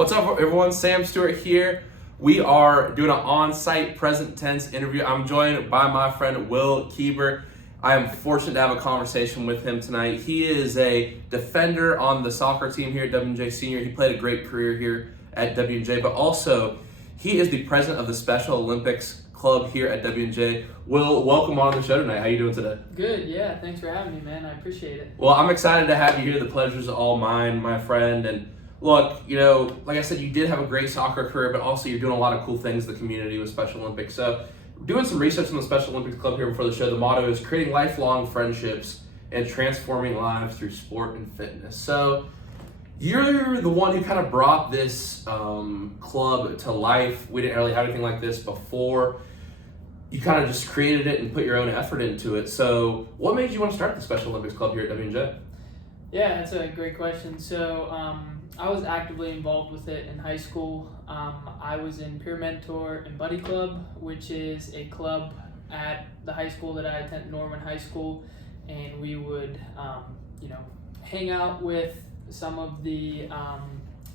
What's up, everyone? Sam Stewart here. We are doing an on-site present tense interview. I'm joined by my friend Will Keber. I am fortunate to have a conversation with him tonight. He is a defender on the soccer team here at Dubjay Senior. He played a great career here at Dubjay, but also he is the president of the Special Olympics Club here at Dubjay. Will, welcome on the show tonight. How are you doing today? Good, yeah. Thanks for having me, man. I appreciate it. Well, I'm excited to have you here. The pleasure's all mine, my friend. And look, like I said, you did have a great soccer career, but also you're doing a lot of cool things in the community with Special Olympics. So, doing some research on the Special Olympics Club here before the show. The motto is creating lifelong friendships and transforming lives through sport and fitness. So, you're the one who kind of brought this club to life. We didn't really have anything like this before. You kind of just created it and put your own effort into it. So, what made you want to start the Special Olympics Club here at WNJ? Yeah, that's a great question. So, I was actively involved with it in high school. I was in Peer Mentor and Buddy Club, which is a club at the high school that I attended, Norman High School, and we would, hang out with some of the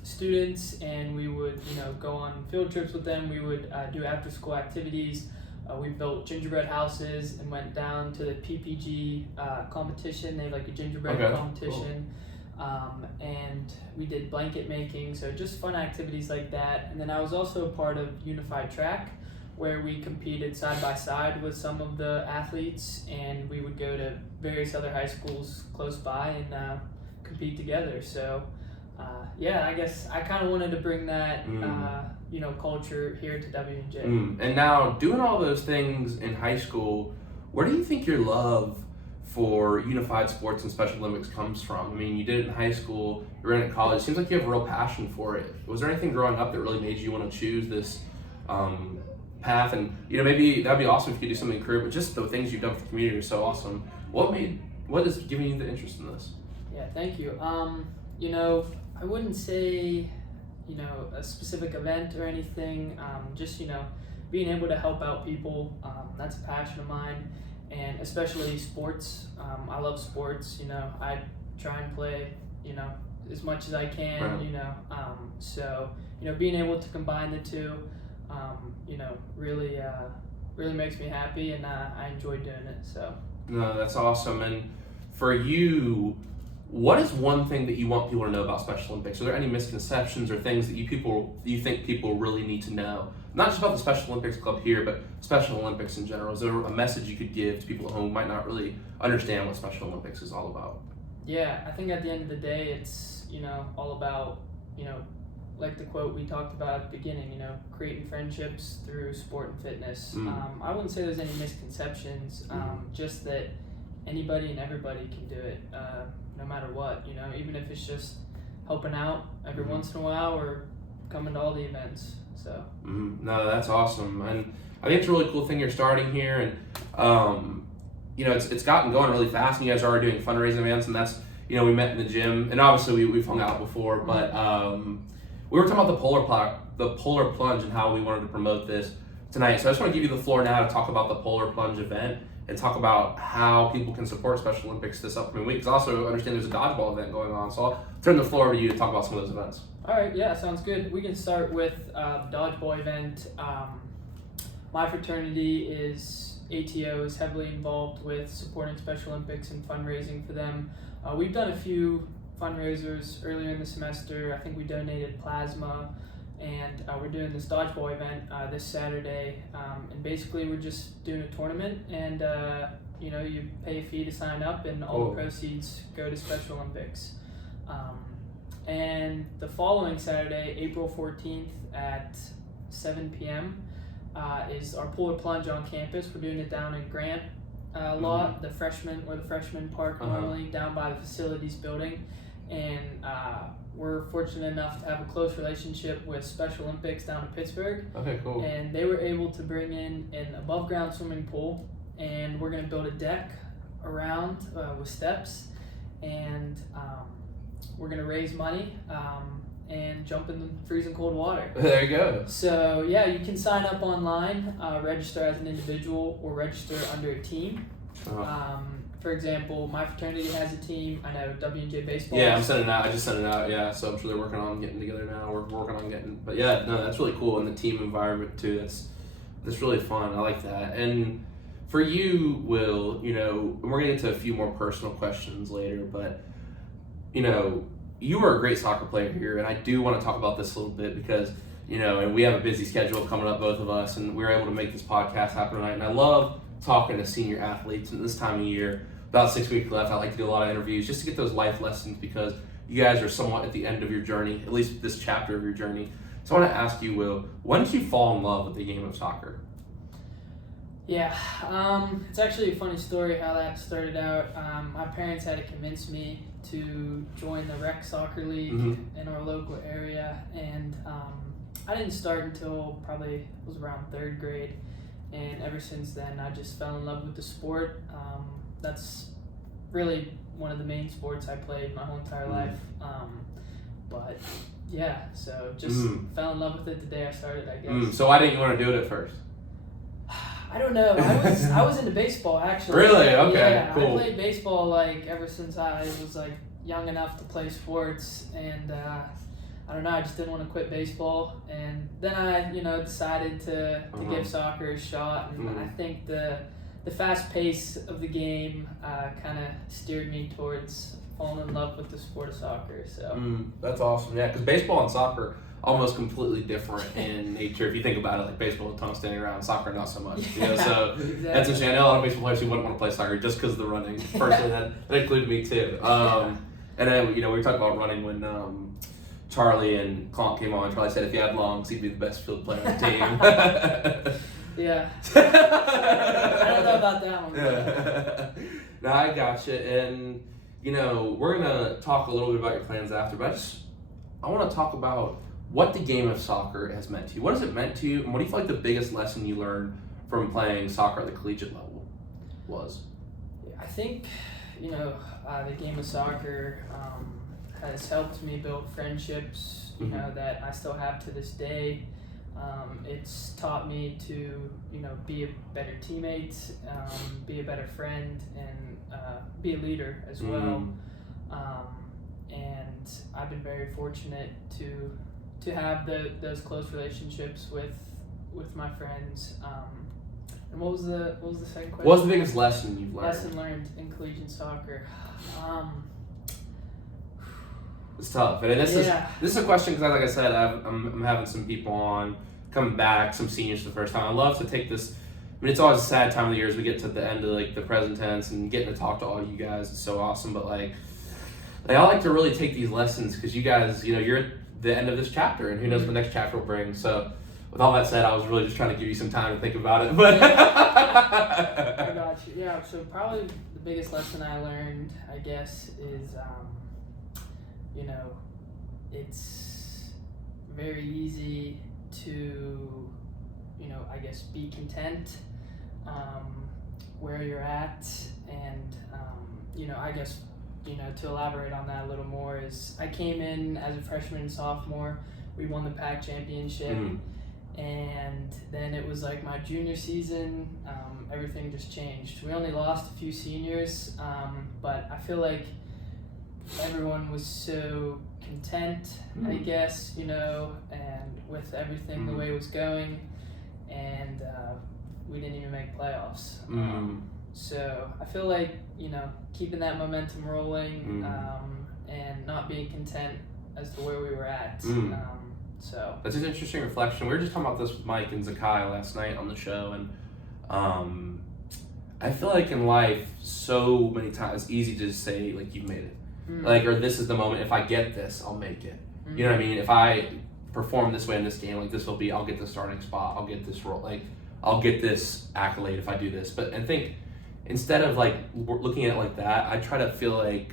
students, and we would, go on field trips with them. We would do after-school activities. We built gingerbread houses and went down to the PPG competition. They have like a gingerbread competition. Cool. And we did blanket making, so just fun activities like that. And then I was also a part of Unified Track, where we competed side by side with some of the athletes, and we would go to various other high schools close by and compete together. So I guess I kind of wanted to bring that culture here to WNJ. And now, doing all those things in high school, where do you think your love for unified sports and Special Olympics comes from? I mean, you did it in high school, you ran at college. It seems like you have a real passion for it. Was there anything growing up that really made you want to choose this path? And maybe that'd be awesome if you could do something in career, but just the things you've done for the community are so awesome. What is giving you the interest in this? Yeah, thank you. I wouldn't say, a specific event or anything. Just, being able to help out people, that's a passion of mine. And especially sports. I love sports. I try and play, as much as I can. Right. So being able to combine the two, really makes me happy, and I enjoy doing it. So. No, that's awesome. And for you, what is one thing that you want people to know about Special Olympics? Are there any misconceptions or things that you think people really need to know? Not just about the Special Olympics Club here, but Special Olympics in general. Is there a message you could give to people at home who might not really understand what Special Olympics is all about? Yeah, I think at the end of the day, it's, all about, like the quote we talked about at the beginning, creating friendships through sport and fitness. I wouldn't say there's any misconceptions, just that anybody and everybody can do it, no matter what, even if it's just helping out every once in a while or coming to all the events. So. No, that's awesome, and I think it's a really cool thing you're starting here, and it's gotten going really fast, and you guys are already doing fundraising events, and that's we met in the gym, and obviously we've hung out before, but we were talking about the Polar Plunge and how we wanted to promote this tonight. So I just want to give you the floor now to talk about the Polar Plunge event and talk about how people can support Special Olympics this upcoming week. Because I also understand there's a dodgeball event going on, so I'll turn the floor over to you to talk about some of those events. All right, yeah, sounds good. We can start with the dodgeball event. My fraternity is heavily involved with supporting Special Olympics and fundraising for them. We've done a few fundraisers earlier in the semester. I think we donated plasma, and we're doing this dodgeball event this Saturday. And basically, we're just doing a tournament, and you pay a fee to sign up, and all the proceeds go to Special Olympics. And the following Saturday, April 14th at 7 p.m. Is our Polar Plunge on campus. We're doing it down in Grant lot, the freshman park normally, down by the facilities building. And we're fortunate enough to have a close relationship with Special Olympics down in Pittsburgh. Okay, cool. And they were able to bring in an above ground swimming pool, and we're going to build a deck around with steps, and we're going to raise money and jump in the freezing cold water. There you go. So yeah, you can sign up online, register as an individual or register under a team. for example, my fraternity has a team. I know Dubjay baseball. Yeah, I'm sending it out. I just sent it out. Yeah, so I'm sure they're working on getting together now. We're working on getting, but yeah, no, that's really cool, and the team environment too. That's really fun. I like that. And for you, Will, you know, and we're gonna get to a few more personal questions later, but you know, you were a great soccer player here, and I do want to talk about this a little bit because you know, and we have a busy schedule coming up, both of us, and we were able to make this podcast happen tonight. And I love talking to senior athletes at this time of year. About 6 weeks left, I like to do a lot of interviews just to get those life lessons because you guys are somewhat at the end of your journey, at least this chapter of your journey. So I want to ask you, Will, when did you fall in love with the game of soccer? Yeah, it's actually a funny story how that started out. My parents had to convince me to join the rec soccer league in our local area, and I didn't start until probably was around 3rd grade, and ever since then I just fell in love with the sport. That's really one of the main sports I played my whole entire life. But yeah, so just fell in love with it the day I started, I guess. So why didn't you want to do it at first? I don't know. I was into baseball actually. Really? Okay. Yeah, cool. I played baseball like ever since I was like young enough to play sports, and I don't know. I just didn't want to quit baseball, and then I decided to give soccer a shot, and I think the fast pace of the game kind of steered me towards falling in love with the sport of soccer. So that's awesome. Yeah, because baseball and soccer almost completely different in nature. If you think about it, like baseball, a ton of standing around, soccer not so much. You know, so exactly. That's interesting. I know a lot of baseball players who wouldn't want to play soccer just because of the running. Personally, that included me too. And then we were talking about running when Charlie and Clonk came on. Charlie said if he had lungs, he'd be the best field player on the team. Yeah. I don't know about that one. Yeah. No, I gotcha. And, we're going to talk a little bit about your plans after, but I want to talk about what the game of soccer has meant to you. What has it meant to you, and what do you feel like the biggest lesson you learned from playing soccer at the collegiate level was? I think, the game of soccer has helped me build friendships, that I still have to this day. It's taught me to, be a better teammate, be a better friend, and be a leader as well. And I've been very fortunate to have those close relationships with my friends. And what was the second question? What's the biggest lesson you've learned? Lesson learned in collegiate soccer. It's tough, and this is a question because, like I said, I'm having some people on coming back, some seniors for the first time. I love to take this. I mean, it's always a sad time of the year as we get to the end of like the present tense and getting to talk to all you guys is so awesome. But like I like to really take these lessons because you guys, you're at the end of this chapter, and who knows what the next chapter will bring. So, with all that said, I was really just trying to give you some time to think about it. But I got you. Yeah. So probably the biggest lesson I learned, I guess, is it's very easy to, I guess, be content where you're at. And, I guess, to elaborate on that a little more is I came in as a freshman and sophomore. We won the PAC championship. And then it was like my junior season, everything just changed. We only lost a few seniors, but I feel like everyone was so content, I guess, and with everything the way it was going, and we didn't even make playoffs. So I feel like, keeping that momentum rolling and not being content as to where we were at. So that's an interesting reflection. We were just talking about this with Mike and Zakai last night on the show, and I feel like in life, so many times it's easy to just say like you've made it. Or this is the moment. If I get this, I'll make it. You know what I mean? If I perform this way in this game, like this will be, I'll get the starting spot. I'll get this role. Like I'll get this accolade if I do this. But I think instead of like looking at it like that, I try to feel like,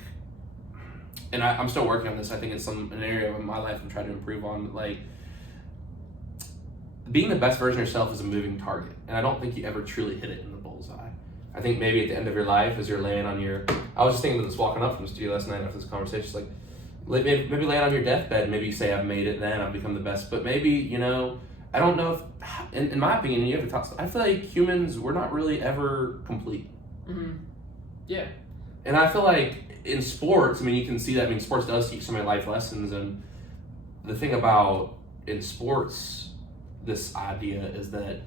and I'm still working on this. I think it's an area of my life I'm trying to improve on. Like being the best version of yourself is a moving target, and I don't think you ever truly hit it in the bullseye. I think maybe at the end of your life, as you're laying on your, I was just thinking of this walking up from the studio last night after this conversation, it's like, maybe laying on your deathbed, maybe you say, I've made it then, I've become the best, but maybe, I don't know if, in my opinion, you have to talk, I feel like humans, we're not really ever complete. Yeah. And I feel like in sports, I mean, you can see that. I mean, sports does teach so many life lessons. And the thing about in sports, this idea is that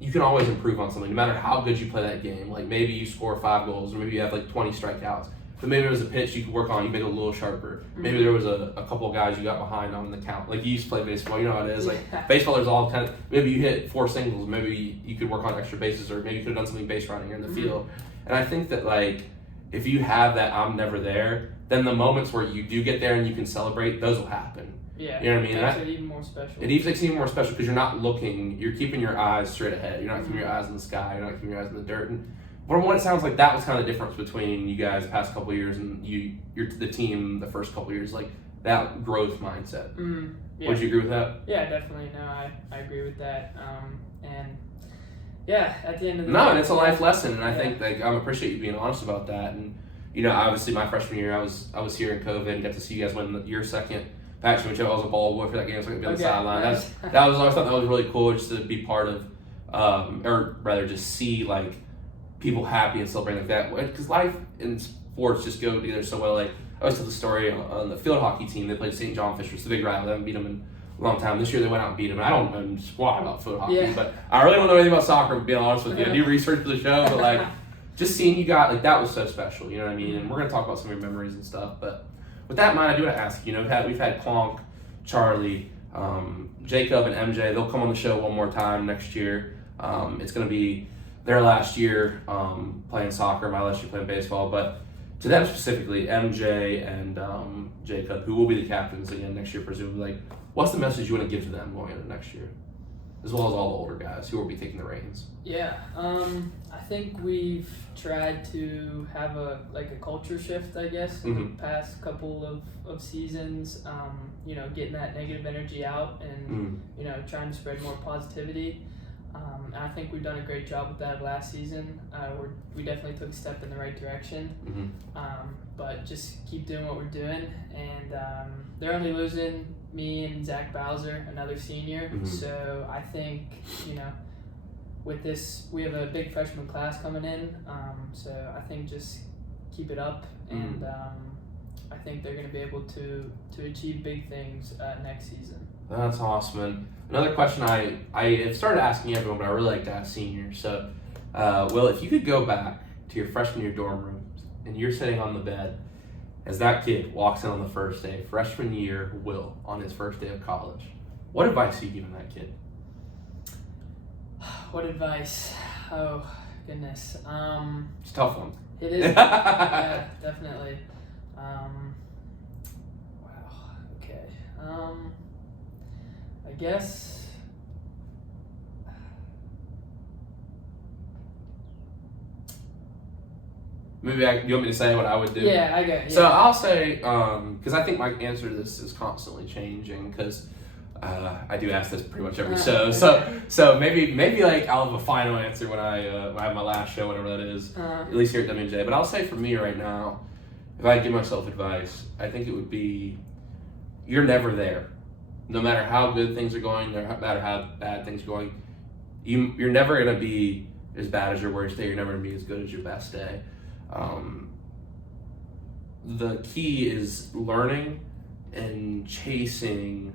you can always improve on something, no matter how good you play that game. Like maybe you score 5 goals, or maybe you have like 20 strikeouts. But maybe there was a pitch you could work on, you make it a little sharper. Maybe there was a couple of guys you got behind on in the count. Like you used to play baseball, you know how it is. Like baseball, there's all kind of, maybe you hit 4 singles, maybe you could work on extra bases, or maybe you could have done something base running in the field. And I think that like, if you have that I'm never there, then the moments where you do get there and you can celebrate, those will happen. Yeah. You know what I mean? It makes it even more special. It makes it even more special because you're not looking, you're keeping your eyes straight ahead. You're not keeping your eyes in the sky, you're not keeping your eyes in the dirt. And from what it sounds like, that was kind of the difference between you guys the past couple of years and you're the team the first couple of years, like that growth mindset. Yeah. Would you agree with that? Yeah, definitely. No, I agree with that. And yeah, at the end of the No, day, and it's a life lesson, and I think like I appreciate you being honest about that. And you know, obviously my freshman year, I was here in COVID and got to see you guys win your second patch championship. I was a ball boy for that game, so I could be on the sideline. Nice. That was I always thought that was really cool just to be part of, or rather just see like people happy and celebrating like that. Because life and sports just go together so well. Like I always tell the story on the field hockey team. They played St. John Fishers, the big rival. They haven't beat them in a long time. This year they went out and beat them. I don't know squat about field hockey, but I really don't know anything about soccer, to be honest with you. I do research for the show, but like just seeing you guys, like that was so special, you know what I mean? And we're gonna talk about some of your memories and stuff. But with that in mind, I do want to ask, you know, we've had Clonk, Charlie, Jacob, and MJ. They'll come on the show one more time next year. It's gonna be their last year playing soccer, my last year playing baseball. But to them specifically, MJ and Jacob, who will be the captains again next year, presumably, like, what's the message you want to give to them going into next year, as well as all the older guys who will be taking the reins? Yeah, I think we've tried to have a culture shift, I guess, in the past couple of seasons. You know, getting that negative energy out and you know, trying to spread more positivity. And I think we've done a great job with that last season. We definitely took a step in the right direction. But just keep doing what we're doing. And they're only losing me and Zach Bowser, another senior. So I think, you know, with this, we have a big freshman class coming in. So I think just keep it up. And I think they're going to be able to achieve big things next season. That's awesome. And another question I have started asking everyone, but I really like to ask seniors. So, Will, if you could go back to your freshman year dorm room and you're sitting on the bed as that kid walks in on the first day, freshman year Will, on his first day of college, what advice are you giving that kid? What advice? Oh, goodness. It's a tough one. It is. Yeah, definitely. Wow. Okay. I guess. Maybe you want me to say what I would do? Yeah, I get it. Yeah. So I'll say, because I think my answer to this is constantly changing, because I do ask this pretty much every show. So maybe like I'll have a final answer when I have my last show, whatever that is, at least here at WJ. But I'll say for me right now, if I give myself advice, I think it would be, you're never there. No matter how good things are going, no matter how bad things are going, you're never going to be as bad as your worst day. You're never going to be as good as your best day. The key is learning and chasing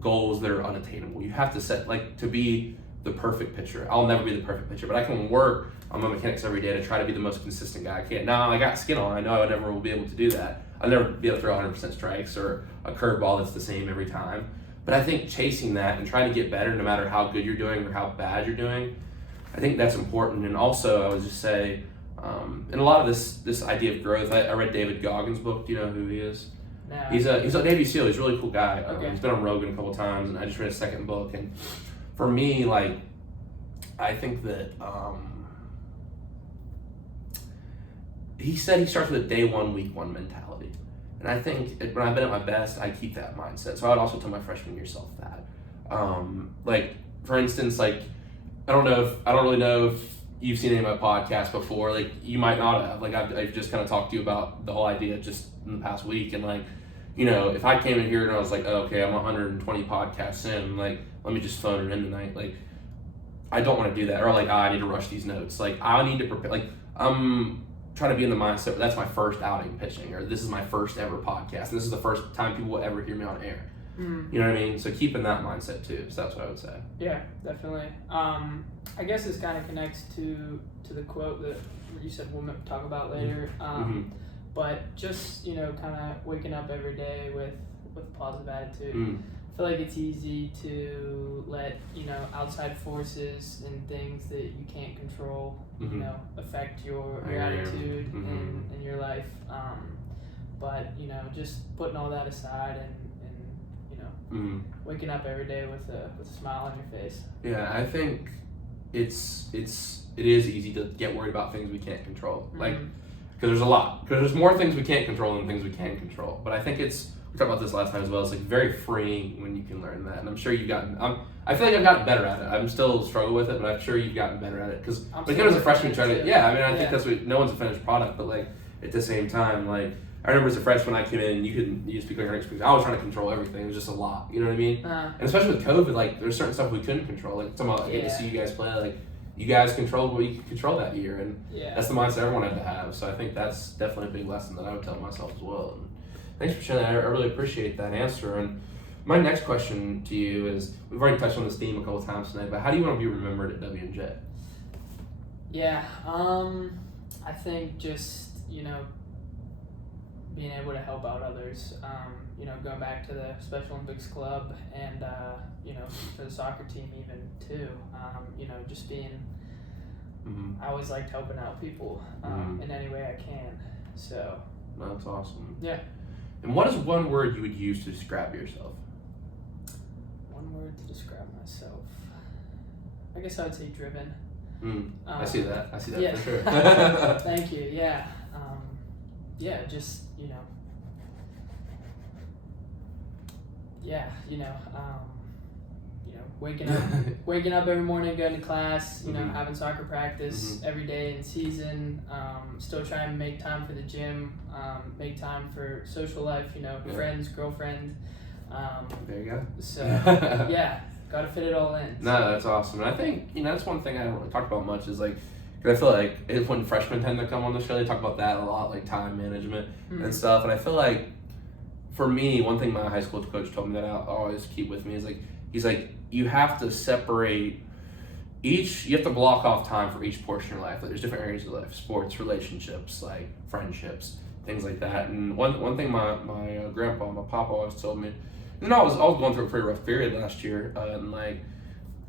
goals that are unattainable. You have to set, like, to be the perfect pitcher. I'll never be the perfect pitcher, but I can work on my mechanics every day to try to be the most consistent guy I can. Now, I got skin on. I know I never will be able to do that. I'll never be able to throw 100% strikes or a curveball that's the same every time. But I think chasing that and trying to get better no matter how good you're doing or how bad you're doing, I think that's important. And also, I would just say, and a lot of this idea of growth, I read David Goggins' book. Do you know who he is? No. He's a Navy SEAL. He's a really cool guy. Okay. He's been on Rogan a couple times, and I just read his second book. And for me, like, I think that he said he starts with a day one, week one mentality. And I think when I've been at my best, I keep that mindset. So I would also tell my freshman year self that. Like, for instance, like, I don't really know if you've seen any of my podcasts before. Like, you might not have. Like, I've just kind of talked to you about the whole idea just in the past week. And, like, you know, if I came in here and I was like, oh, okay, I'm 120 podcasts in, like, let me just phone it in tonight. Like, I don't want to do that. Or, like, I need to rush these notes. Like, I need to prepare. Like, I'm trying to be in the mindset where that's my first outing pitching, or this is my first ever podcast, and this is the first time people will ever hear me on air. You know what I mean? So keeping that mindset too. So that's what I would say. Yeah, definitely. I guess this kind of connects to the quote that you said we'll talk about later. But just, you know, kind of waking up every day with a positive attitude. I feel like it's easy to let, you know, outside forces and things that you can't control, you know, affect your attitude in your life. But, you know, just putting all that aside and you know, waking up every day with a smile on your face. Yeah, I think it is easy to get worried about things we can't control. Like, because there's a lot. Because there's more things we can't control than things we can control. But I think we talked about this last time as well, it's like very freeing when you can learn that. And I'm sure you've gotten, I feel like I've gotten better at it. I'm still struggle with it, but I'm sure you've gotten better at it. Because again, as a freshman, I think that's what, no one's a finished product, but like at the same time, like I remember as a freshman I came in, you speak on your next because I was trying to control everything. It was just a lot, you know what I mean? And especially with COVID, like there's certain stuff we couldn't control. Like I hate to see you guys play, like you guys controlled what you could control that year, and that's the mindset everyone had to have. So I think that's definitely a big lesson that I would tell myself as well. And thanks for sharing that. I really appreciate that answer. And my next question to you is, we've already touched on this theme a couple times tonight, but how do you want to be remembered at W&J? Yeah, I think just, you know, being able to help out others, you know, going back to the Special Olympics Club and, you know, to the soccer team even too, you know, just being, I always liked helping out people in any way I can, so. That's awesome. Yeah. And what is one word you would use to describe yourself? One word to describe myself. I guess I would say driven. I see that. I see that for sure. Thank you. Yeah. Yeah. Just, you know. Yeah. You know. You know, waking up every morning, going to class. You know, having soccer practice every day in season. Still trying to make time for the gym. Make time for social life. You know, friends, girlfriend. There you go. So yeah. Got to fit it all in. No, that's awesome. And I think, you know, that's one thing I don't really talk about much is like, because I feel like when freshmen tend to come on the show, they talk about that a lot, like time management and stuff. And I feel like, for me, one thing my high school coach told me that I'll always keep with me is like, he's like, you have to separate you have to block off time for each portion of your life. Like there's different areas of life, sports, relationships, like friendships, things like that. And one thing my papa always told me, and I was going through a pretty rough period last year, and like,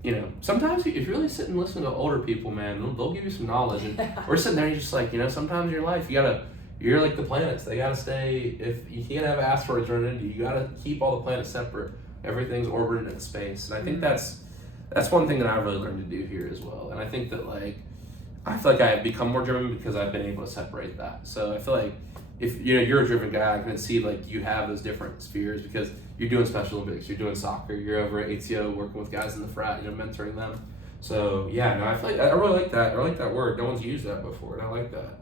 you know, sometimes if you really sit and listen to older people, man, they'll give you some knowledge. And we're sitting there and you're just like, you know, sometimes in your life you're like the planets. They gotta stay. If you can't have asteroids running into you, you gotta keep all the planets separate. Everything's orbiting in space, and I think that's one thing that I've really learned to do here as well. And I think that like, I feel like I have become more driven because I've been able to separate that. So I feel like if you're a driven guy, I can see like you have those different spheres because you're doing Special Olympics, you're doing soccer, you're over at ATO working with guys in the frat, you know, mentoring them. So yeah, no, I feel like I really like that. I like that word. No one's used that before, and I like that.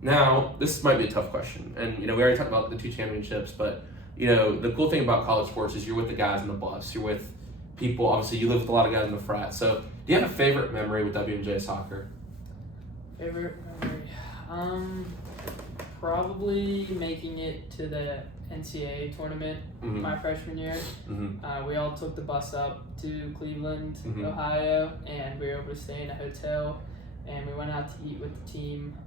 Now, this might be a tough question, and you know, we already talked about the 2 championships, but you know, the cool thing about college sports is you're with the guys on the bus, you're with people. Obviously, you live with a lot of guys in the frat. So, do you have a favorite memory with W&J soccer? Favorite memory, probably making it to the NCAA tournament my freshman year. We all took the bus up to Cleveland, Ohio, and we were able to stay in a hotel, and we went out to eat with the team.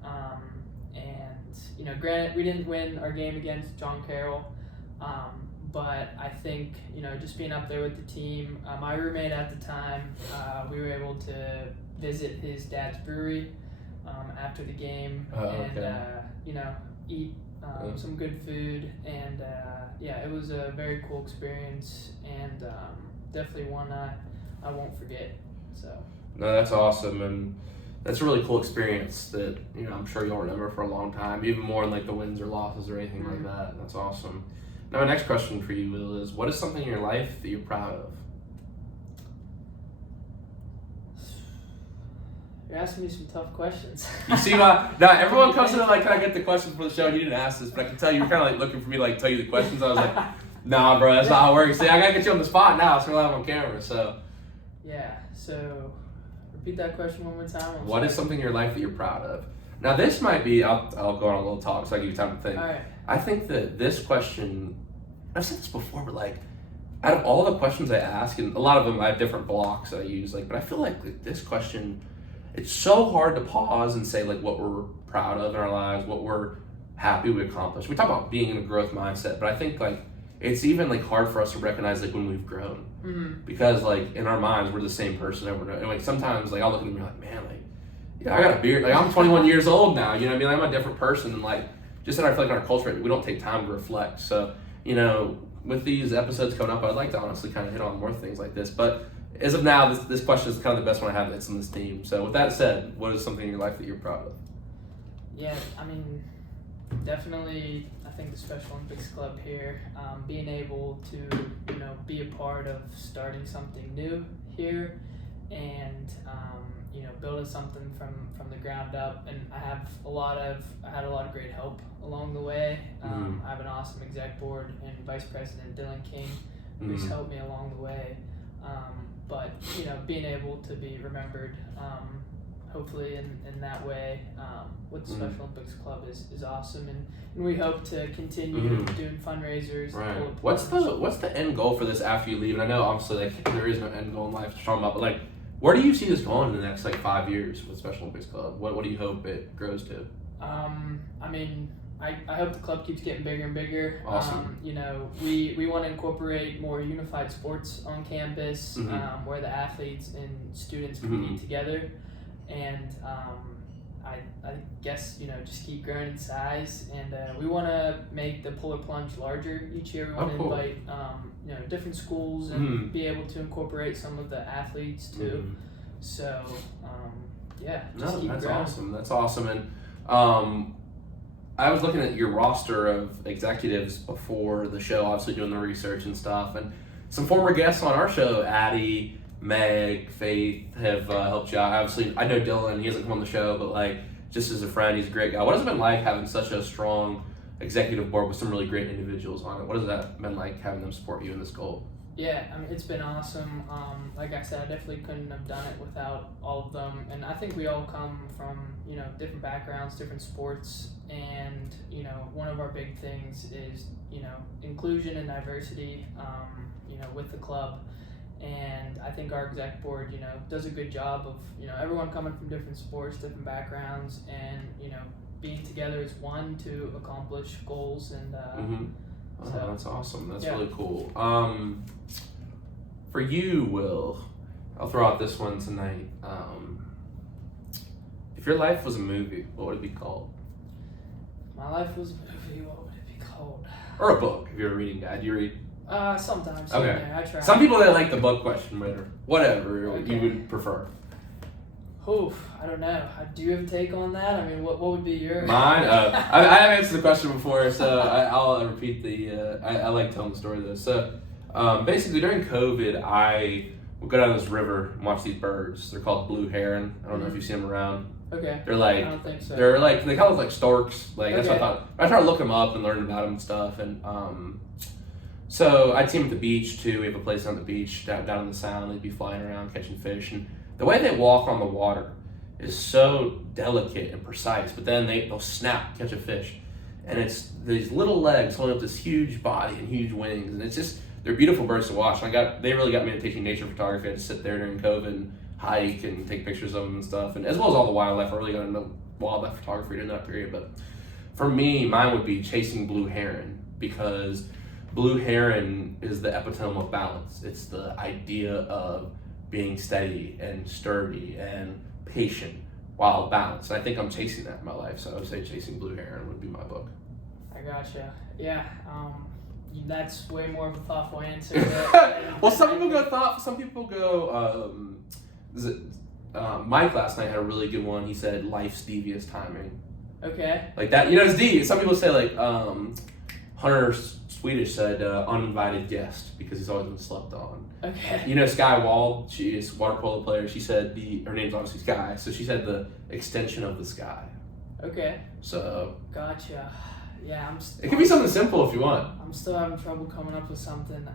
And, you know, granted, we didn't win our game against John Carroll, but I think, you know, just being up there with the team, my roommate at the time, we were able to visit his dad's brewery after the game you know, eat some good food, and yeah, it was a very cool experience, and definitely one I won't forget. So no, that's awesome, and that's a really cool experience that, you know, I'm sure you'll remember for a long time, even more than like the wins or losses or anything like that. That's awesome. Now, my next question for you, Will, is what is something in your life that you're proud of? You're asking me some tough questions. You see my, now everyone comes in and like, can I get the questions for the show? And you didn't ask this, but I can tell you were kind of like looking for me to like tell you the questions. I was like, nah, bro, that's not how it works. See, I gotta get you on the spot now, so we're live on camera. So yeah, so repeat that question one more time. What is something in your life that you're proud of? Now this might be, I'll go on a little talk so I give you time to think. All right. I think that this question, I've said this before, but like, out of all the questions I ask, and a lot of them I have different blocks that I use, like, but I feel like this question, it's so hard to pause and say like what we're proud of in our lives, what we're happy we accomplished. We talk about being in a growth mindset, but I think like it's even like hard for us to recognize like when we've grown, because like in our minds we're the same person over and over. And like sometimes like I'll look at them and be like, man, like, yeah, I got a beard. Like I'm 21 years old now. You know what I mean? Like, I'm a different person, and like just that I feel like in our culture we don't take time to reflect. So you know, with these episodes coming up, I'd like to honestly kind of hit on more things like this. But as of now, this question is kind of the best one I have that's in this theme. So with that said, what is something in your life that you're proud of? Yeah, I mean, definitely, I think the Special Olympics Club here, being able to, you know, be a part of starting something new here, and you know, building something from the ground up. And I had a lot of great help along the way. I have an awesome exec board and Vice President Dylan King, who's helped me along the way. But you know, being able to be remembered, hopefully in that way, with the Special Olympics Club is awesome, and we hope to continue doing fundraisers. Right. What's the end goal for this after you leave? And I know obviously like there is no end goal in life to talk about, but like, where do you see this going in the next like 5 years with Special Olympics Club? What do you hope it grows to? I mean, I hope the club keeps getting bigger and bigger. Awesome. You know, we want to incorporate more unified sports on campus, where the athletes and students compete together, and I guess, you know, just keep growing in size, and we want to make the Polar Plunge larger each year. We want to invite you know, different schools and be able to incorporate some of the athletes too. So yeah, just keep that's growing. awesome. That's awesome. And I was looking at your roster of executives before the show, obviously doing the research and stuff, and some former guests on our show, Addie, Meg, Faith, have helped you out. Obviously, I know Dylan, he hasn't come on the show, but like, just as a friend, he's a great guy. What has it been like having such a strong executive board with some really great individuals on it? What has that been like, having them support you in this goal? Yeah, I mean, it's been awesome. Like I said, I definitely couldn't have done it without all of them. And I think we all come from, you know, different backgrounds, different sports. And, you know, one of our big things is, you know, inclusion and diversity, you know, with the club. And I think our exec board, you know, does a good job of, you know, everyone coming from different sports, different backgrounds, and, you know, being together as one to accomplish goals. And Oh, so, that's awesome. That's really cool. For you, Will, I'll throw out this one tonight. If your life was a movie, what would it be called? my life was a movie, what would it be called? Or a book, if you're a reading guy. Do you read? Sometimes. Okay. Yeah, I try. Some people, they like the book question, or whatever you would prefer. Oof, I don't know. Do you have a take on that? I mean, what would be your... Mine? I have answered the question before, so I'll repeat I like telling the story though. So basically during COVID, I would go down this river and watch these birds. They're called blue heron. I don't know if you see them around. Okay. They're like, I don't think so. They're like, they kind of look like storks. Like that's what I thought. I tried to look them up and learn about them and stuff. And so I'd see them at the beach too. We have a place on the beach down in the Sound. They'd be flying around catching fish, and the way they walk on the water is so delicate and precise, but then they'll snap, catch a fish. And it's these little legs holding up this huge body and huge wings, and it's just, they're beautiful birds to watch. They really got me into taking nature photography. I had to sit there during COVID and hike and take pictures of them and stuff, and as well as all the wildlife. I really got into wildlife photography during that period. But for me, mine would be chasing blue heron, because blue heron is the epitome of balance. It's the idea of being steady and sturdy and patient while balanced. And I think I'm chasing that in my life, so I would say Chasing Blue Heron would be my book. I gotcha. Yeah, that's way more of a thoughtful answer. Well, some people go Mike last night had a really good one. He said life's devious timing. Okay. Like that, you know, it's deep. Some people say like Hunter Swedish said uninvited guest, because he's always been slept on. Okay. You know, Sky Wall, she is a water polo player. She said her name's obviously Sky, so she said the extension of the sky. Okay. So. Gotcha. Yeah, It could be something simple if you want. I'm still having trouble coming up with something.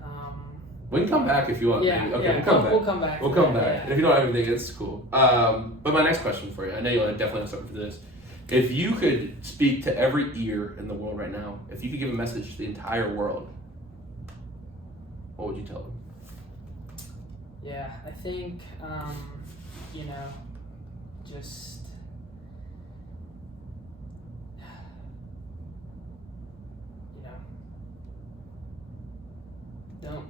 We can come back if you want. Yeah. Maybe. Okay, yeah, we'll come back. We'll come back. We'll come back. Yeah. And if you don't have anything, it's cool. But my next question for you, I know you'll definitely have something for this. If you could speak to every ear in the world right now, if you could give a message to the entire world, what would you tell them? Yeah, I think, you know, just, you know,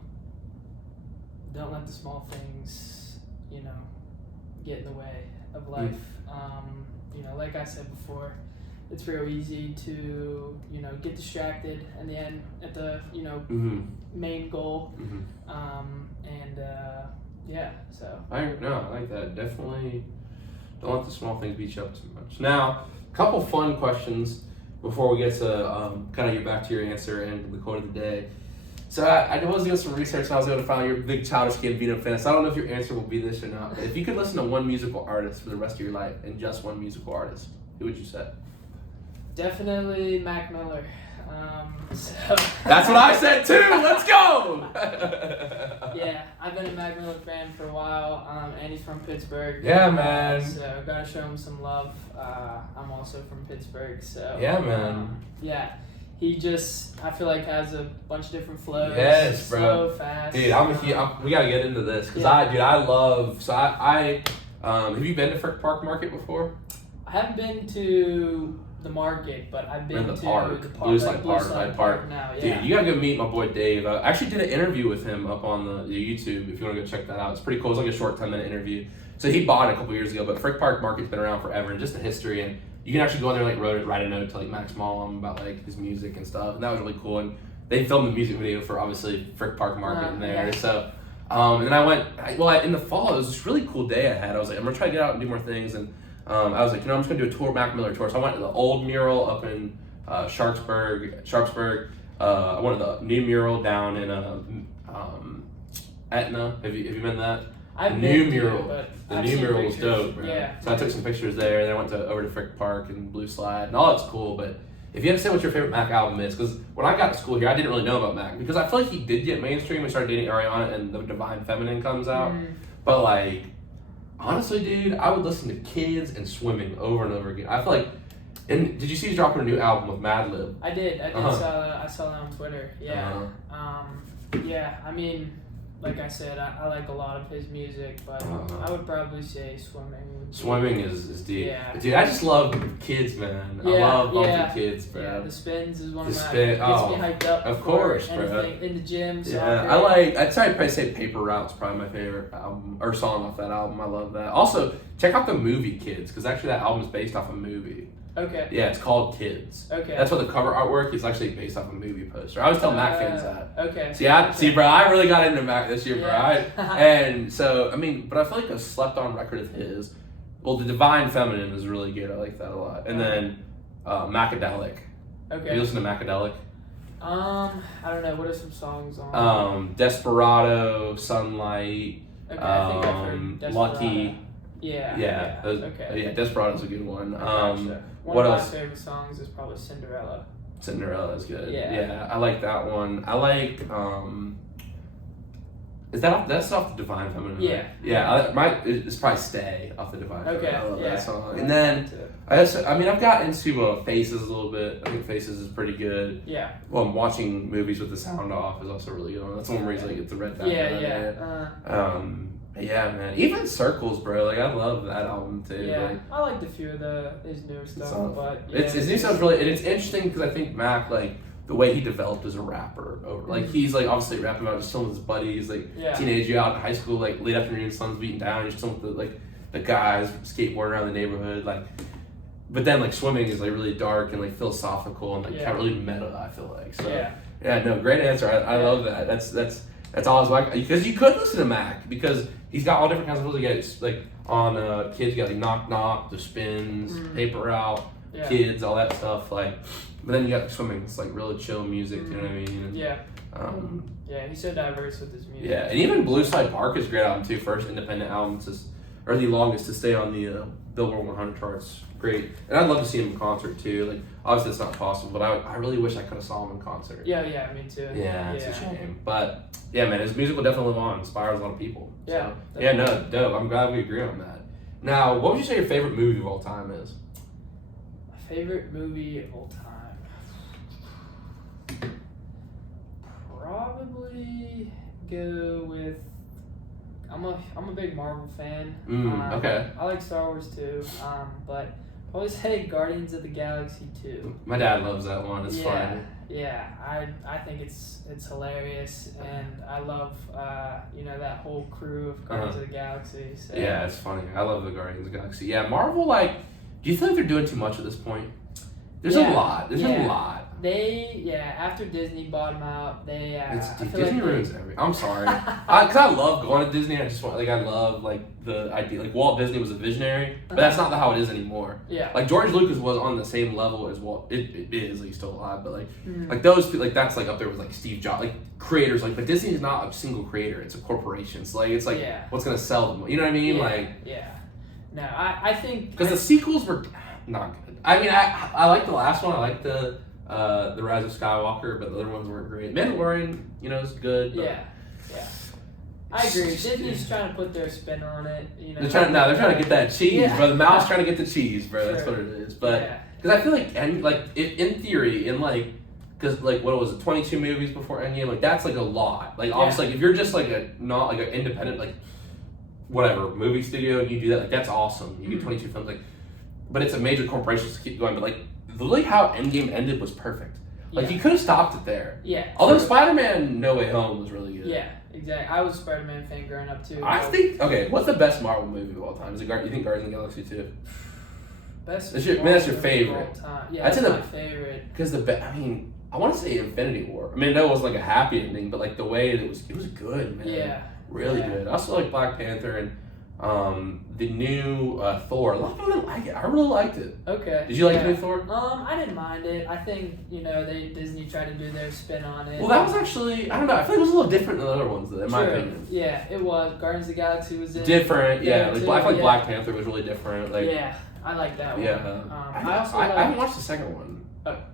don't let the small things, you know, get in the way of life. You know, like I said before, it's real easy to, you know, get distracted in the end at the, you know, main goal. Yeah, so. I like that. Definitely don't let the small things beat you up too much. Now, a couple fun questions before we get to kind of get back to your answer and the quote of the day. So I was doing some research and I was able to find you're a big Childish Gambino fan. So I don't know if your answer will be this or not, but if you could listen to one musical artist for the rest of your life and just one musical artist, who would you say? Definitely Mac Miller. So That's what I said too. Let's go. Yeah, I've been a Mac Miller fan for a while, and he's from Pittsburgh. Yeah, man. So gotta show him some love. I'm also from Pittsburgh, so Yeah, man. Yeah, he just I feel like has a bunch of different flows. Yes, bro. Slow, fast. Dude, we gotta get into this because I love. So I have you been to Frick Park Market before? I haven't been to the market, but I've been to the park. park. Blue Slide Park now. Yeah. Dude, you gotta go meet my boy Dave. I actually did an interview with him up on the YouTube. If you want to go check that out, it's pretty cool. It's like a short 10-minute interview. So he bought it a couple years ago, but Frick Park Market's been around forever and just the history. And you can actually go in there like write a note to like Max Malum about like his music and stuff, and that was really cool. And they filmed the music video for obviously Frick Park Market in there. Yeah. So and then I went. In the fall, it was this really cool day I had. I was like, I'm gonna try to get out and do more things and. I was like, I'm just gonna do a tour, Mac Miller tour. So I went to the old mural up in Sharpsburg. I went to the new mural down in Etna. Have you been to that? I've the been new to mural. it, but The I've new seen mural was pictures. dope, bro. Yeah. So I took some pictures there, and then I went over to Frick Park and Blue Slide, and all that's cool. But if you had to say what your favorite Mac album is, because when I got to school here, I didn't really know about Mac because I feel like he did get mainstream and started dating Ariana, and The Divine Feminine comes out. But like. Honestly, dude, I would listen to Kids and Swimming over and over again. I feel like, and did you see he's dropping a new album with Madlib? I did. I saw that on Twitter. Yeah. Yeah. I mean, like I said, I like a lot of his music, but I would probably say Swimming. Swimming is deep. Yeah. Dude, I just love Kids, man. Yeah, I love bumping Kids, bro. Yeah, The Spins is one The of my Spin- gets me hyped up. of course, for bro. anything in the gym. Yeah, I'd probably say Paper Route's probably my favorite album or song off that album. I love that. Also, check out the movie Kids because actually that album is based off a movie. Okay. Yeah, it's called Kids. Okay. That's what the cover artwork is actually based off a movie poster. I always tell Mac fans that. Okay. See, bro, I really got into Mac this year, bro. Yeah. And so, I mean, but I feel like a slept-on record of his. Well, The Divine Feminine is really good. I like that a lot. And then Macadelic. Okay. You listen to Macadelic? I don't know. What are some songs on? Desperado, Sunlight. Okay, I think I've heard Desperado. Lucky. Yeah. Okay. Yeah, Desperado's a good one. Gotcha. What One of else? my favorite songs is probably Cinderella. Cinderella is good. Yeah. I like that one. I like that's off the Divine Feminine? Yeah. Yeah, it's probably Stay off the Divine Feminine. Okay. I love that song. Yeah. And then I've got into Faces a little bit. I think Faces is pretty good. Yeah. Well, moviing movies with the sound off is also really good one. That's one where he's like it's the red background. Yeah, man. Even Circles, bro. Like I love that album too. Yeah, Like, I liked a few of his newer stuff, but his new stuff's really, and it's interesting because I think Mac, like the way he developed as a rapper, like he's like obviously rapping about just chilling with his buddies, like teenage year out in high school, like late afternoon, sun's beating down, just chilling with the guys skateboarding around the neighborhood, like. But then like Swimming is like really dark and like philosophical and like kind of really meta. I feel like so. Yeah, no, great answer. I love that. That's all I was like because you could listen to Mac because he's got all different kinds of rules. You get like on Kids, you got like Knock Knock, The Spins, Paper Route, Kids, all that stuff. Like, but then you got Swimming. It's like really chill music. You know what I mean? And, he's so diverse with his music. Yeah, and even Blue Slide Park is a great album too. First independent album or the longest to stay on the Billboard 100 charts. Great, and I'd love to see him in concert too. Like, obviously it's not possible, but I really wish I could have saw him in concert. Yeah, me too. Yeah, it's a shame, but yeah, man, his music will definitely live on. Inspires a lot of people. Yeah. So, yeah, no, dope. I'm glad we agree on that. Now, what would you say your favorite movie of all time is? My Favorite movie of all time? Probably go with. I'm a big Marvel fan. Okay. I like Star Wars too. But probably say Guardians of the Galaxy 2. My dad loves that one. It's fun. Yeah, I think it's hilarious, and I love that whole crew of Guardians of the Galaxy. So. Yeah, it's funny. I love the Guardians of the Galaxy. Yeah, Marvel. Like, do you think they're doing too much at this point? There's a lot. There's a lot. After Disney bought them out, Disney ruins everything. I'm sorry, because I love going to Disney. I just want I love the idea. Like Walt Disney was a visionary, but that's not how it is anymore. Yeah. Like George Lucas was on the same level as Walt. It is. He's still alive, but like those that's up there with like Steve Jobs, like creators. Like, but Disney is not a single creator. It's a corporation. So it's what's gonna sell them. You know what I mean? No, I think because the sequels were not good. I mean, I like the last one. I like the Rise of Skywalker, but the other ones weren't great. Mandalorian, is good. But I agree. Disney's trying to put their spin on it. They're trying to get that cheese, bro. The mouth's trying to get the cheese, bro. That's what it is. But because I feel in theory, because what was it, 22 movies before Endgame? That's a lot. Obviously, if you're just not an independent whatever movie studio and you do that, that's awesome. You do 22 films, but it's a major corporation to keep going. But literally how Endgame ended was perfect. You could have stopped it there. Yeah. Although Spider-Man No Way Home was really good. Yeah, exactly. I was a Spider-Man fan growing up too. I think what's the best Marvel movie of all time? Is it you think Guardians of the Galaxy 2? Best. That's your favorite. Of all time. Yeah, that's my favorite. Because I want to say Infinity War. I mean, that wasn't a happy ending, but the way it was good, man. Yeah. Really good. I also like Black Panther and the new Thor. A lot of people didn't like it. I really liked it. Okay. Did you like the new Thor? I didn't mind it. I think Disney tried to do their spin on it. Well, that was actually, I don't know. I feel it was a little different than the other ones, in my opinion. Yeah, it was. Guardians of the Galaxy was different. Yeah, I feel like Black Panther was really different. I like that one. Yeah. I haven't watched the second one.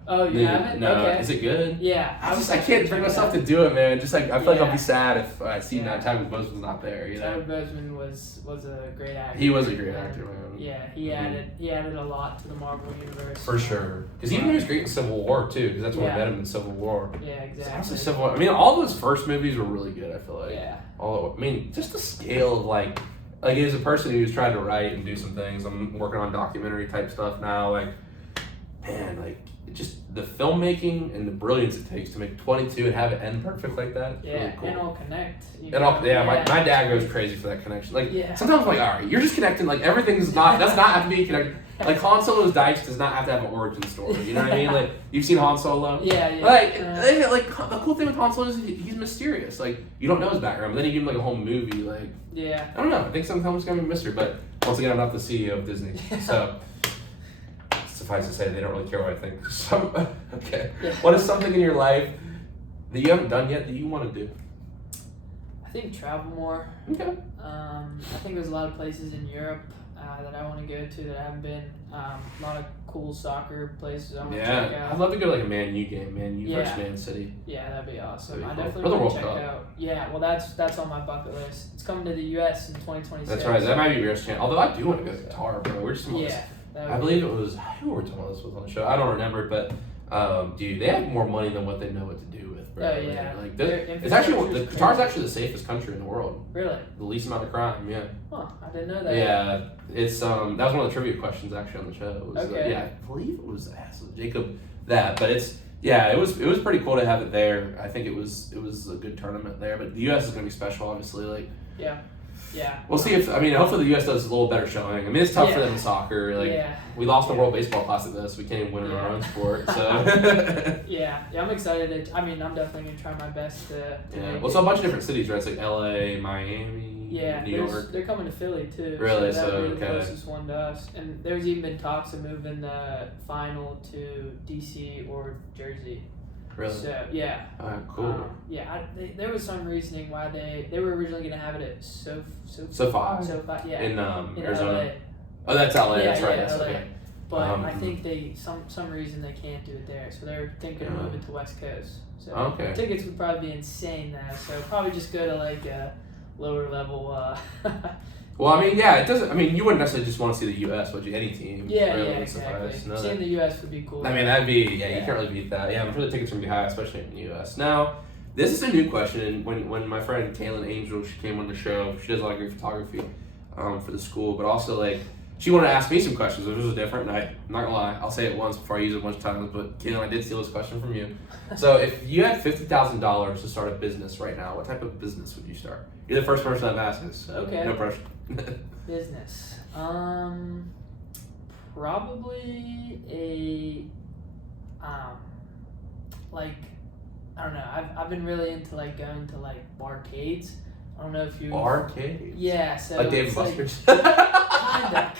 You haven't? No. Okay. Is it good? Yeah. I can't bring myself to do it, man. Just I feel like I'll be sad if I see Chadwick Boseman's not there. Chadwick Boseman was a great actor. He was a great actor, man. Yeah, he added a lot to the Marvel universe. For sure. Because even he was great in Civil War too. Because that's when I met him in Civil War. Yeah, exactly. Honestly, Civil War. I mean, all those first movies were really good. I feel like. Yeah. Just the scale of as a person who's trying to write and do some things. I'm working on documentary type stuff now. Just the filmmaking and the brilliance it takes to make 22 and have it end perfect like that. Yeah, really cool. and all connect. My dad goes crazy for that connection. Sometimes I'm all right, you're just connecting. Everything's not. Does not have to be connected. Han Solo's dice does not have to have an origin story. You know what I mean? You've seen Han Solo. Yeah. The cool thing with Han Solo is he's mysterious. You don't know his background, but then you give him a whole movie. I don't know. I think sometimes it's gonna be a mystery. But once again, I'm not the CEO of Disney, so. Suffice to say, they don't really care what I think. Okay. Yeah. What is something in your life that you haven't done yet that you want to do? I think travel more. Okay. I think there's a lot of places in Europe that I want to go to that I haven't been. A lot of cool soccer places I want to check out. I'd love to go to a Man U game, Man U versus Man City. Yeah, that'd be awesome. That'd be I cool. definitely want to check out. Yeah, well, that's on my bucket list. It's coming to the U.S. in 2026. That's right. That might be your chance. Although I do want to go to Qatar, bro. We're just I believe it was who were talking about this on the show. I don't remember, but dude, they have more money than what they know what to do with, bro. Oh yeah. It's actually Qatar's actually the safest country in the world. Really? The least amount of crime. Yeah. Huh? I didn't know that. Yeah, it's that was one of the trivia questions actually on the show. Okay. I believe it was Jacob it was pretty cool to have it there. I think it was a good tournament there, but the U.S. is gonna be special, obviously. Yeah. We'll see hopefully the U.S. does a little better showing. I mean, it's tough for them in soccer. We lost the World Baseball Classic this. We can't even win in our own sport. So. Yeah, I'm excited. I'm definitely gonna try my best to make it's a bunch of different cities, right? It's L.A., Miami. New York. They're coming to Philly too. Really? So that would be the closest one to us. And there's even been talks of moving the final to D.C. or Jersey. Really? So yeah. Cool. There was some reasoning why they were originally going to have it at SoFi. Yeah. In Arizona. LA. Oh, that's LA. Yeah, that's right. Yeah, that's LA. okay. But I think some reason they can't do it there, so they're thinking of moving to West Coast. So tickets would probably be insane there. So probably just go to a lower level Well, I mean, yeah, it doesn't. I mean, you wouldn't necessarily just want to see the U.S., would you? Any team. Yeah, really yeah, would suffice. exactly. No, Seeing the U.S. would be cool. I mean, that'd be, you Yeah. can't really beat that. Yeah, I'm sure the tickets are going to be high, especially in the U.S. Now, this is a new question, and when my friend Kaylin Angel, she came on the show, she does a lot of great photography for the school, but also, like, she wanted to ask me some questions, which was different, and I'm not going to lie, I'll say it once before I use it a bunch of times, but Kaylin, I did steal this question from you. So, if you had $50,000 to start a business right now, what type of business would you start? You're the first person I've asked this, so Okay. no pressure. Business. Probably like, I don't know. I've been really into like going to like barcades. I don't know if you. Arcades? Yeah, so Like Dave it's Buster's? kinda.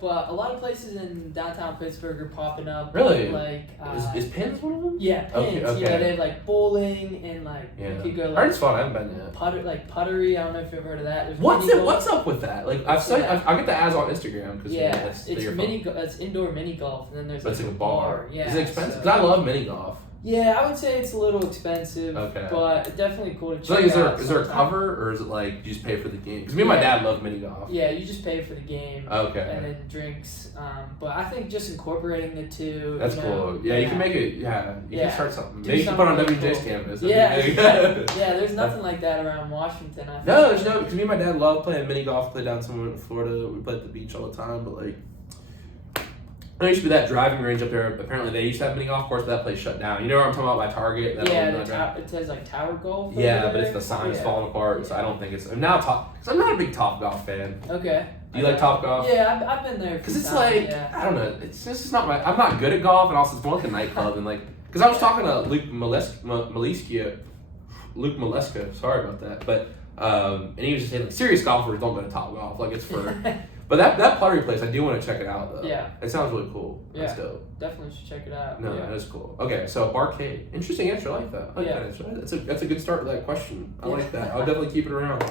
But a lot of places in downtown Pittsburgh are popping up. Really? Like. Is Pins one of them? Yeah, Pins. Okay, okay. You know, they have like bowling and like Yeah. you could go I heard like it's fun. I haven't been yet. Puttery. I don't know if you've ever heard of that. There's What's mini it? golf. What's up with that? Like What's I that? get the ads on Instagram because Yeah, that's it's your mini. It's indoor mini golf, and then there's But it's like like a bar. Yeah, Is it expensive? so- Because I love mini golf. Yeah, I would say it's a little expensive, Okay. but definitely cool to check So like, is out. there a sometime. cover or is it like you just pay for the game? Because me and my Yeah. dad love mini golf. Yeah, you just pay for the game. Okay. And then drinks. But I think just incorporating the two. That's you know, cool. Yeah, you can make it. Yeah, you Yeah. can start something. Do Maybe you can put on something WJ's cool. campus. Yeah, That'd be big. yeah. There's nothing like that around Washington. I think. No, there's no. Because me and my dad love playing mini golf. Play down somewhere in Florida. We play at the beach all the time. But like, there used to be that driving range up there. Apparently, they used to have mini golf course, but that place shut down. You know where I'm talking about by Target? That Yeah, old, it says like Tower Golf. yeah, over but it's there. the sign's Yeah. falling apart, so I don't think it's. I'm now because I'm not a big Top Golf fan. Okay. Do you like Top Golf? Yeah, I've been there. Because it's like I don't know. It's just not my. I'm not good at golf, and also it's more like a nightclub and like. Because I was talking to Luke Maleska. Sorry about that, but and he was just saying like serious golfers don't go to Top Golf. Like it's for. But that pottery place, I do want to check it out though. Yeah. It sounds really cool. Yeah. That's dope. Definitely should check it out. No, yeah. that is cool. Okay, so barcade. Interesting answer. I like that. I like Yeah. that answer. That's a good start to that question. I like Yeah. that. I'll definitely keep it around.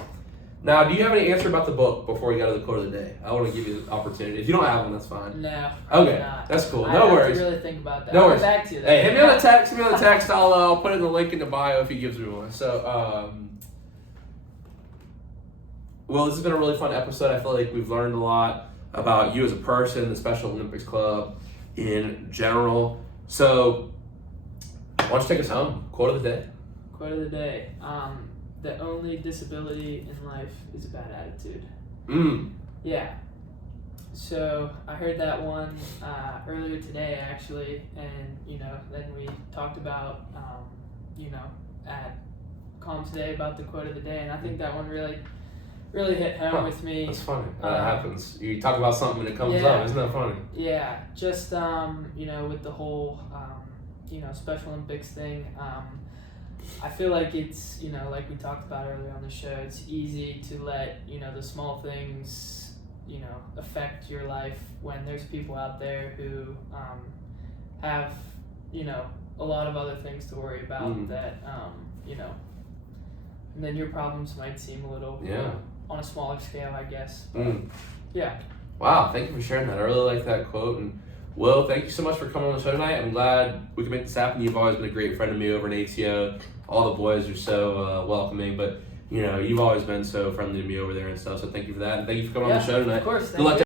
Now, do you have any answer about the book before we go to the quote of the day? I want to give you the opportunity. If you don't have one, that's fine. No. Okay, Not. that's cool. I No have worries. to really think about that. No I'll worries. get back to you. Hey, hit me on the text. Hit me on the text. I'll put in the link in the bio if he gives me one. So, well, this has been a really fun episode. I feel like we've learned a lot about you as a person, the Special Olympics Club in general. So, why don't you take us home? Quote of the day. Quote of the day. The only disability in life is a bad attitude. Yeah. So I heard that one earlier today, actually, and then we talked about at Calm Today about the quote of the day, and I think that one really hit home with me. That's funny. That happens. You talk about something and it comes up. Isn't that funny? Yeah. Just with the whole Special Olympics thing. I feel like it's, like we talked about earlier on the show, it's easy to let, the small things, affect your life when there's people out there who have, a lot of other things to worry about that, and then your problems might seem a little on a smaller scale, I guess. But, yeah. Wow, thank you for sharing that. I really like that quote. And Will, thank you so much for coming on the show tonight. I'm glad we could make this happen. You've always been a great friend to me over in ATO. All the boys are so welcoming, but you've always been so friendly to me over there and stuff. So thank you for that, and thank you for coming on the show tonight. Of course. Good luck to